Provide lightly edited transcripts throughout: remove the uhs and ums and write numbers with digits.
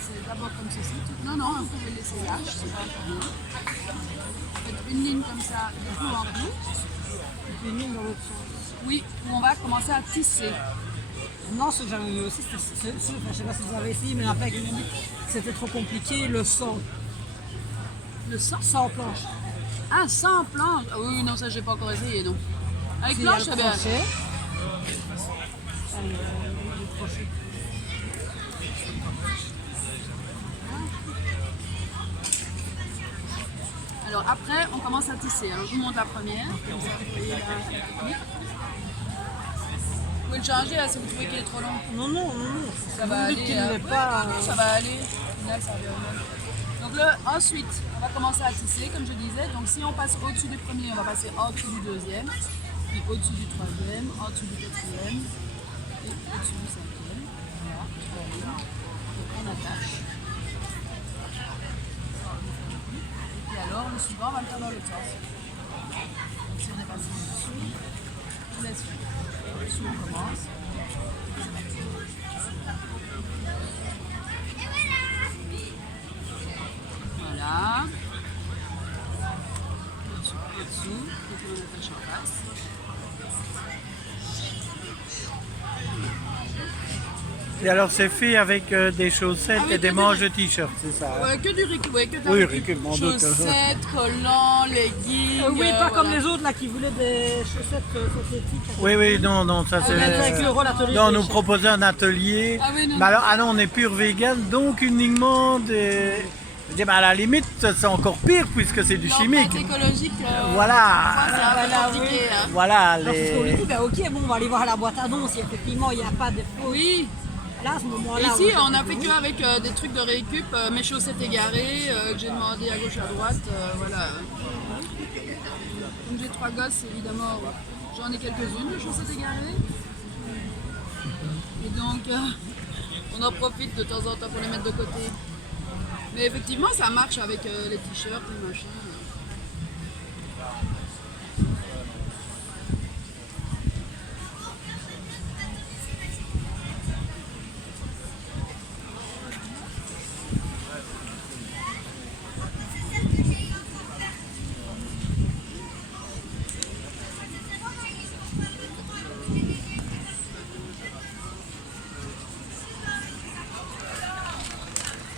c'est d'abord comme ceci. Non, non, vous pouvez laisser lâche, c'est pas un problème. Faites une ligne comme ça, de bout en bout. Et puis une ligne dans l'autre sens. Oui, où on va commencer à tisser. Non, ce que j'avais vu aussi, c'était, je ne sais pas si vous avez essayé, mais il y en a plein qui m'ont dit que c'était trop compliqué, le sang. Le sang. Sans planche. Ah, sans planche. Ah oui, non, ça, j'ai pas encore essayé, non. Avec Si, planche, il y a c'est le bien. crochet. Le crochet. Alors après, on commence à tisser. Alors je vous montre la première. Comme ça, vous voyez la technique. Vous pouvez le changer là, si vous trouvez qu'il est trop long. Non, non, non, non. Ça va aller. Qu'il ne l'est pas. Ça va aller. Au final, ça revient au même. Donc là, ensuite, on va commencer à tisser, comme je disais. Donc si on passe au-dessus du premier, on va passer en dessous du deuxième, puis au-dessus du troisième, en dessous du quatrième, et au-dessus du cinquième. Voilà, voilà. Donc on attache. Et alors, le suivant, on va le faire dans l'autre sens. Donc si on est passé au-dessus, on laisse faire. Au-dessus, on commence. Voilà. Au-dessous, et puis on attache en face. Et alors c'est fait avec des chaussettes Avec et des que manches de t-shirt, c'est ça hein? Ouais, que du récup, ouais, que de la Oui, récup. récup, mon doute. Chaussettes, collants, leggings. Oui, pas comme voilà. les autres là qui voulaient des chaussettes synthétiques. Oui, oui, non, non, ça c'est... 25 € l'atelier. Non, on nous proposait un atelier. Ah oui, non. Mais alors, ah non, on est pur vegan, donc uniquement des... Je dis, bah, à la limite, c'est encore pire puisque c'est du chimique. L'empreinte écologique, Voilà. c'est un peu Voilà, compliqué. oui. Hein. Voilà, Alors, parce qu'on lui les... dit, ben, ok, bon, on va aller voir à la boîte à dons si effectivement il n'y a pas de faux. Oui, Là, à ce moment-là. ici oui, on a fait oui. qu'avec des trucs de récup, mes chaussettes égarées, que j'ai demandé à gauche à droite, voilà. Comme j'ai 3 gosses, évidemment, j'en ai quelques-unes de chaussettes égarées. Et donc, on en profite de temps en temps pour les mettre de côté. Mais effectivement, ça marche avec les t-shirts, les machins.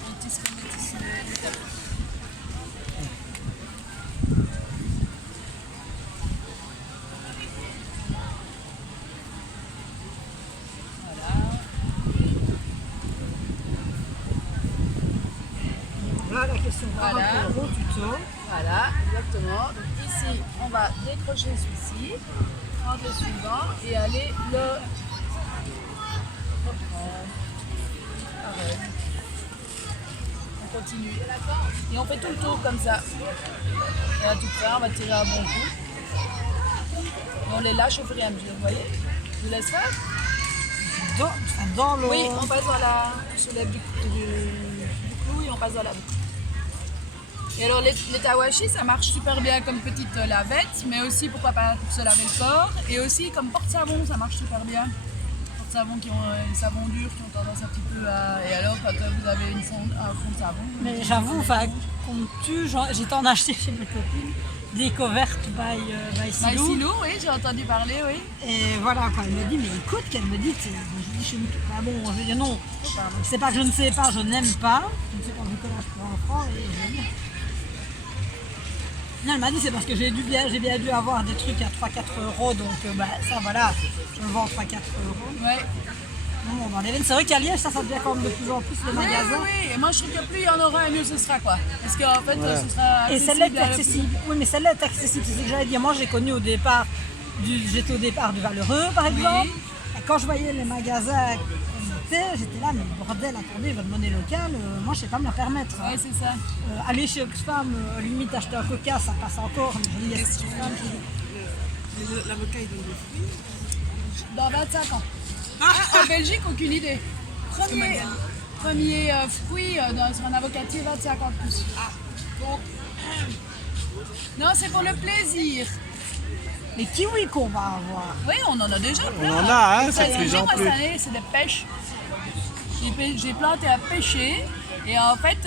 On tisse comme les tapis. Voilà la question par Voilà. rapport au tuto. Voilà, exactement. Donc ici, on va décrocher celui-ci, prendre le suivant et aller le reprendre. Pareil. On continue. Et on fait tout le tour comme ça. Et à tout faire, on va tirer un bon coup. Et on les lâche au fur et à mesure, vous voyez? Je vous laisse faire? Dans le. Oui, on passe dans la... On se lève du clou et on passe dans la boucle. Et alors les tawashi, ça marche super bien comme petite lavette, mais aussi pourquoi pas pour se laver le corps. Et aussi comme porte-savon, ça marche super bien. Porte-savon qui ont les savons durs qui ont tendance un petit peu à... Et alors quand vous avez un fond de savon... Mais j'avoue, enfin, comme tu, j'étais en acheter chez mes copines des couvertes by Bah, Silo. Silo, oui, j'ai entendu parler, oui. Et voilà, quand elle me dit, mais écoute, qu'elle me dit, je dis chez nous, ah bon, je dis non, c'est pas que je ne sais pas, je n'aime pas, je ne sais pas bricolage pour enfants, et je dis. Non, elle m'a dit, c'est parce que j'ai bien dû avoir des trucs à 3-4 €, donc bah, ça voilà, je le vends 3-4 €. Ouais. Non, dans les veines, c'est vrai qu'à Liège, ça devient quand même de plus en plus les Oui, magasins. oui, et moi je trouve que plus il y en aura, mieux ce sera quoi. Parce qu'en fait, ce sera Et celle-là est à- accessible. Oui, mais celle-là est accessible. C'est ce que j'allais dire. Moi, j'ai connu au départ, j'étais au départ de Vallereux, par exemple. Et quand je voyais les magasins qu'on était, j'étais là, mais bordel, attendez, votre monnaie locale, moi, je sais pas me la permettre. Ouais, c'est ça. Aller chez Oxfam, limite acheter un coca, ça passe encore. Mais je dis, est-ce que Oxfam qui- L'avocat, il donne des fruits. Dans 25 ans. En Belgique, aucune idée. Premier fruit sur un avocatier, 25 ans de plus. Donc, non, c'est pour le plaisir. Les kiwis qu'on va avoir. Oui, on en a déjà plein. On en a, hein, Ça, c'est de plus j'ai en moi plus. cette année, c'est des pêches. j'ai planté à pêcher. Et en fait,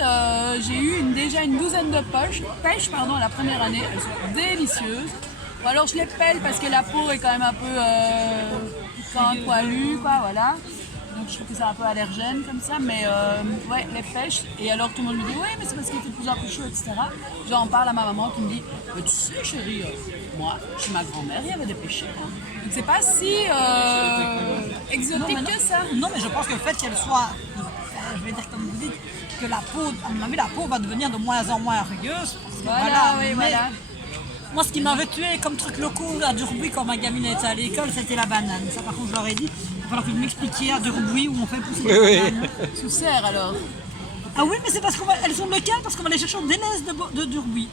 j'ai eu déjà une douzaine de pêches la première année. Elles sont délicieuses. Ou alors je les pèle parce que la peau est quand même un peu piquante, poilue, quoi, voilà. Donc je trouve que c'est un peu allergène comme ça, mais ouais, les pêches. Et alors tout le monde me dit, oui, mais c'est parce qu'il était de plus en plus chaud, etc. J'en parle à ma maman qui me dit, mais tu sais chérie, moi, chez ma grand-mère, il y avait des pêcheurs. Donc c'est pas si exotique que ça. Non, mais je pense que le fait qu'elle soit, je vais dire comme vous dites, que la peau, à mon avis, la peau va devenir de moins en moins rugueuse. Parce que Voilà, oui, mais voilà. Moi, ce qui m'avait tué comme truc locaux à Durbuy quand ma gamine était à l'école, c'était la banane. Ça, par contre, je leur ai dit, il va falloir que vous m'expliquiez à Durbuy où on fait pousser des bananes. Sous serre alors. Ah oui, mais c'est parce qu'elles sont locales, parce qu'on va les chercher au Dénès de Durbuy.